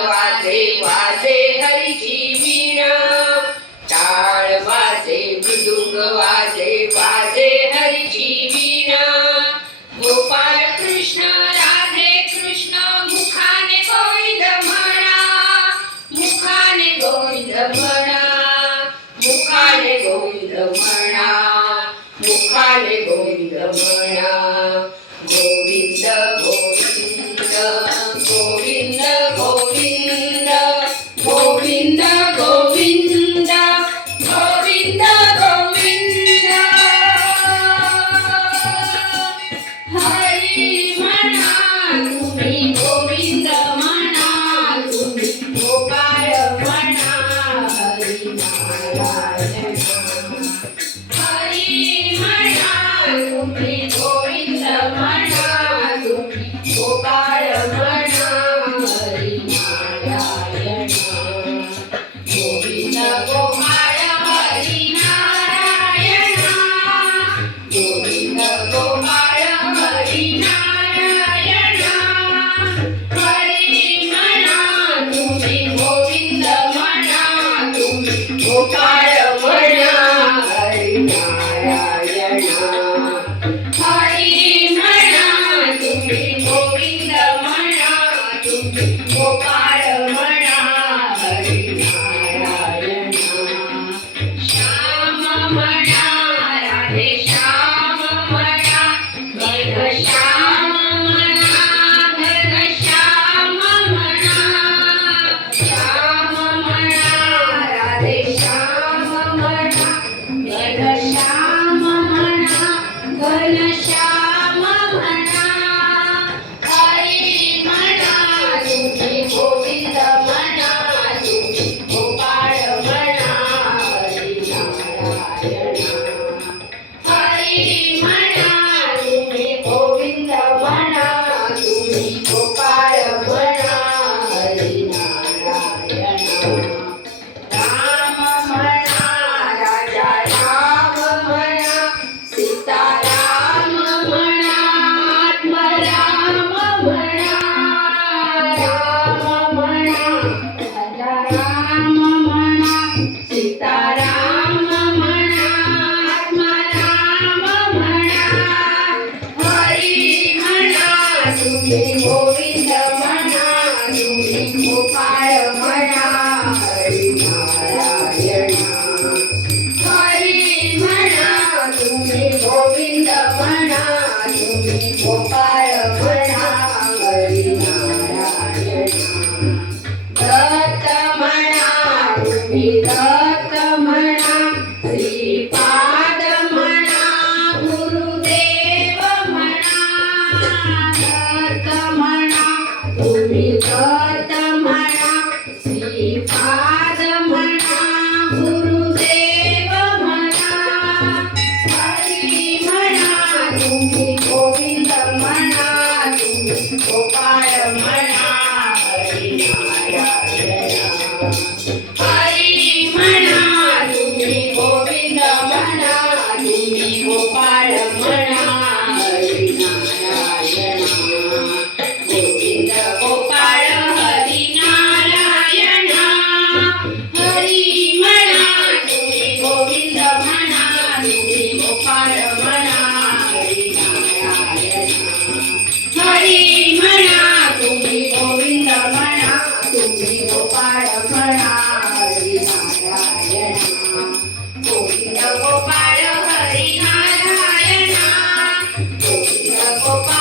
वाजे वाजे हरीची वीणा टाळ वाजे मृदुंग वाजे वाजे हरीची वीणा गोपाळ कृष्ण राधे कृष्ण मुखाने गोविंद म्हणा मुखाने गोविंद म्हणा मुखाने गोविंद म्हणा मुखाने गोविंद म्हणा गोविंद गोविंद गोविंद गोविंद गोविंद गोविंद गोविंद गोविंद हरी म्हणा तुम्ही गोविंद म्हणा तुम्ही गोपाळ म्हणा हरी नारायण हरी म्हणा तुम्ही गोविंद म्हणा तुम्ही गोपाळ म्हणा हरी नारायण गोविंद गोपाळ हरी नारायण गोविंद गोपाळ हरी नारायण हरी म्हणा तुम्ही गोविंद म्हणा तुम्ही गोपाळ म्हणा हरी नारायण हरी म्हणा तुम्ही गोविंद म्हणा तुम्ही गोपाळ म्हणा हरी नारायण श्याम म्हणा राधे श्याम म्हणा घनश्याम म्हणा घनश्याम म्हणा श्याम म्हणा राधे श्याम म्हणा घनश्याम म्हणा घनश्याम म्हणा हरी म्हणा तुम्ही गोविंद म्हणा तुम्ही गोपाळ म्हणा हरी नारायण हरी म्हणा तुम्ही गोविंद म्हणा तुम्ही गोपाळ म्हणा हरी नारायण राम म्हणा राजा राम म्हणा सीताराम म्हणा आत्मराम म्हणा राम म्हणा राजा राम म्हणा सीताराम म्हणा आत्मराम म्हणा हरी म्हणा तुम्ही गोविंद म्हणा तुम्ही गोपाळ म्हणा हरी नारायण हरी म्हणा तुम्ही गोविंद म्हणा तुम्ही गोपाळ म्हणा हरी नारायण दत्त म्हणा तुम्ही दत्त म्हणा श्रीपाद म्हणा गुरुदेव म्हणा दत्त म्हणा तुम्ही दत्त म्हणा श्रीपाद म्हणा गुरुदेव म्हणा हरी म्हणा तुम्ही गोविंद म्हणा तुम्ही गोपाळ म्हणा हरी नारायण हरी म्हणा तुम्ही गोविंद म्हणा तुम्ही गोपाळ म्हणा हरी नारायण गोविंद गोपाळ हरी नारायण हरी म्हणा तुम्ही गोविंद म्हणा तुम्ही गोपाळ म्हणा हरी नारायण हरी म्हणा तुम्ही गोविंद म्हणा तुम्ही गोपाळ म्हणा हरी नारायण गोविंद गोपाळ हरी नारायण गोविंद गोपाळ